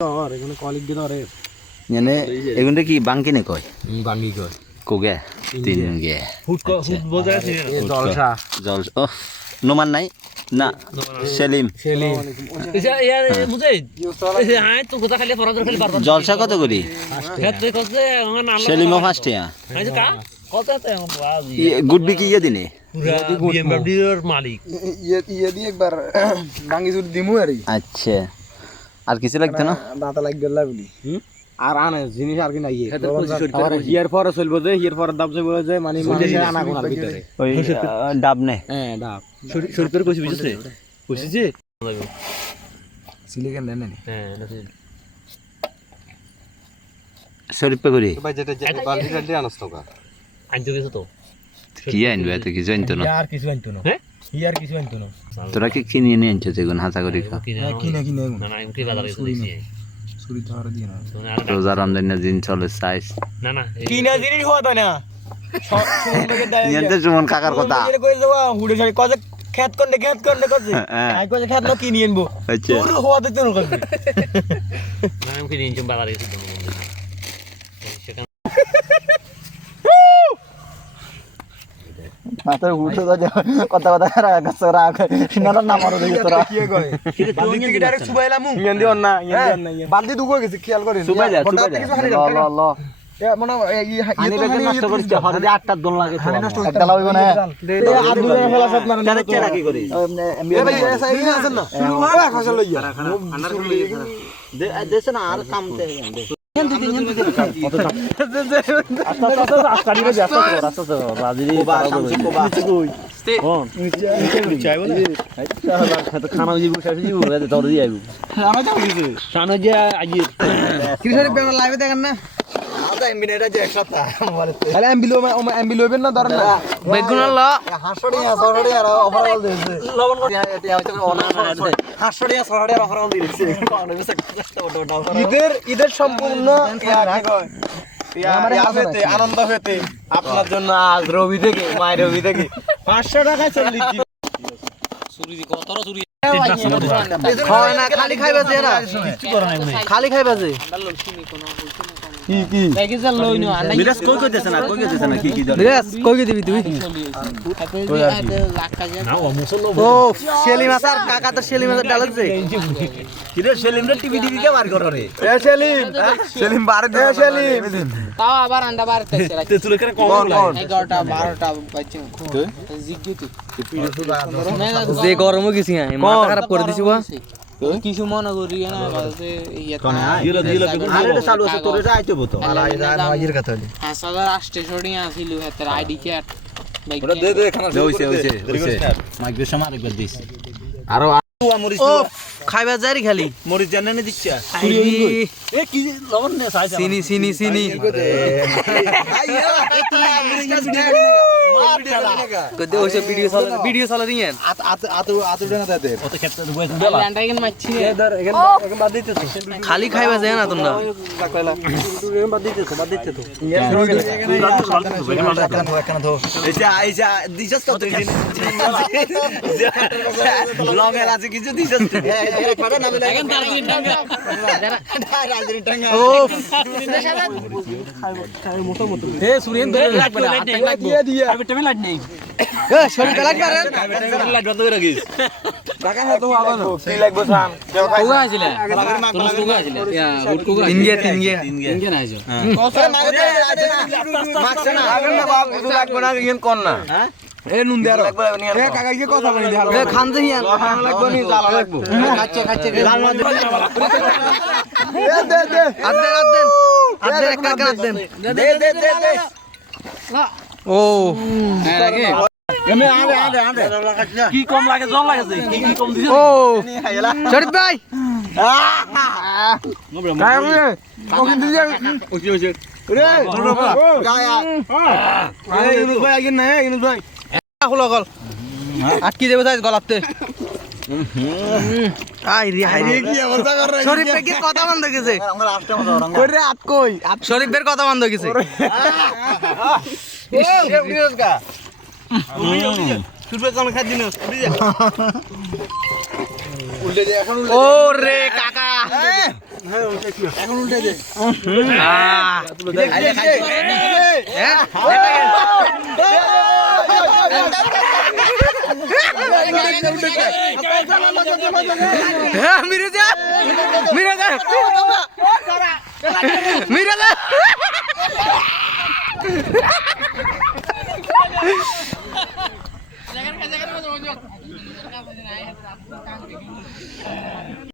और এখানে কলিগ দি ধরে মানে এগুলো কি বাঙ্কি নে কয় বাঙ্গি কয় কোগে তিন গে ফুট বোঝা আছে এ জলসা ও নোমান নাই না সেলিম ইসা ইয়ার মুজাহিদ হ্যাঁ তো কথা খালি ফরাদ খালি বারবার জলসা কত করি হেত তুই কইছে আমার নাম সেলিম ফাস্টিয়া আইছে কা কত আছে আমার বাজি গুড বি কি ইয়ে দিনে বিএমডব্লিউ এর মালিক ইয়ে দিয়ে একবার বাঙ্গি জুড়ি দিমু আর আচ্ছা আর কিছু লাগতো না দাঁতা লাগ গেল বলি আর আনে জিনিস আর কি নাই আর হিয়ার পরে চলবো যে হিয়ার পরে দাম চলবো যে মানে মানুষের আনা কোনার ভিতরে ওই ডাব নে হ্যাঁ ডাব শরীফের কইছি বুঝছে কইছিছে সিলিকেন দেন না হ্যাঁ শরীফ পে করি ভাই যেটা বালতি টালতি আনস তো কা আনতে গেছে তো কি আনবে তো কিছু আনতো না আর কিছু আনতো না হ্যাঁ হিয়ার কিছু আনতো না তোরা কি কিনে নিয়ে আনছো যেগুন হাতা করি খা কিনে না না এমনি বাজারে দিয়েছি ছুরি তো আর দিয়ে না রোজা রমজানের দিন চলে সাইজ না না কিনা জিনিস হতো না নিয়ন্তে সুমন কাকার কথা কই যাওয়া হুড়ে ছাড়ি কজে খেত করতে কজে আই কজে খেত লো কিনি আনবো আচ্ছা তোর হওয়া দিতে না কজে না আমি কিনে নিয়ে বাজারে দিয়েছি মাথায় উঠে যা কথা কথা রাখ সিনার নাম আর দেই তোরা কি কয় বালতি থেকে ডাইরেক্ট সুবাইলাম ইঞ্জিন দিও না বালতি দুগো গেছে খেয়াল করেন সুবাই যা ল এ মনে আনি বেশি নষ্ট করিস হরে 8টা দন লাগে তো একটা লাগাইব না আদুরে ফেলাছত মারন কেন চেরা কি করি এ ভাই এসা ইনি আছেন না ওয়া খাসল লইয়া আন্ডার করে দে দেছে না আর কামতে ঈদের সম্পূর্ণ আনন্দ পেতে আপনার জন্য আজ রবি থেকে মায়ের রবি থেকে 500 টাকা চল্লিশ খালি খাইবা যে না খালি খাইবা যে কি মিরাজ কই কইতেছ না কি কি মিরাজ কই কে দিবি তুই ও সেলিম আসার কাকা তো সেলিম আসার ডালক যে কিরে সেলিম রে টিভি কে বার করে রে এ সেলিম বারে দে সেলিম তাও আবার আন্ডা বাড়তে তে তুই কেন কম 11টা 12টা বাজছে জিজ্ঞেতি যে গরম গেছি মাথা খারাপ করে দিছি বা কিছু মনে করি না বলতে দিলো আরে এটা চালু আছে তোর এটা আইতে বতো নজির কথা হলি হাসাদার স্টেশনে আসিল হাতের আইডি কার্ড ওটা দে এখানে হইছে মাইগ্রেশন আরেকবার দিস আর মরিচ ও খাইবা যারি খালি মরিচ জানে না দিচ্ছা এ কি লবণ নে সাইজ চিনি কত ওইসব ভিডিও চালা দিয়েন কত ক্ষেত্রে বইছেন ল্যান্ডা এখানে মারছি খালি খাইবা যায় না তোমরা এইটা দিছস কত লং এর আছে কিছু দিছস ও এ সুরেন ধরে লাগবে না দিয়ে দিয়া আমি টাইম লাইট নেই এ শরীর লাগবে রে লাইট বন্ধ করে রাখিস টাকা হাতে হবে না কি লাগবে সাম কোগা আছিল তোর কোগা আছিল গুড কোগা তিন গে না আইছো কসে মাগতে মাগছে না লাগবে না বাপ কিছু লাগবে না ইন কোন না এ নুন দেয়ার এ কাকা কি কথা বলি দেখালো এ খান যে ইয়ান খান লাগবে নি জ্বালা লাগবে খাচ্ছে লাল মাছ দে আদে কাকা আদে দে ও আগে এমে আরে কি কম লাগে জল লাগে কি কম দিছে ও শরীফ ভাই কাই রে ওকে দিয়ে ওকে ওকে রে গায়া আরে ইনুস ভাই আগেন না ইনুস ভাই হলো গল আটকি দেবে যাই গলাতে আই রে কি অবস্থা কর রে শরীফ ভাই কি কথা বন্ধ গেছে কই রে আট কই শরীফ ভাইয়ের কথা বন্ধ গেছে ইস গা শুরু কোন খাই দিন উল্টে এখন ও রে কাকা মিরাজা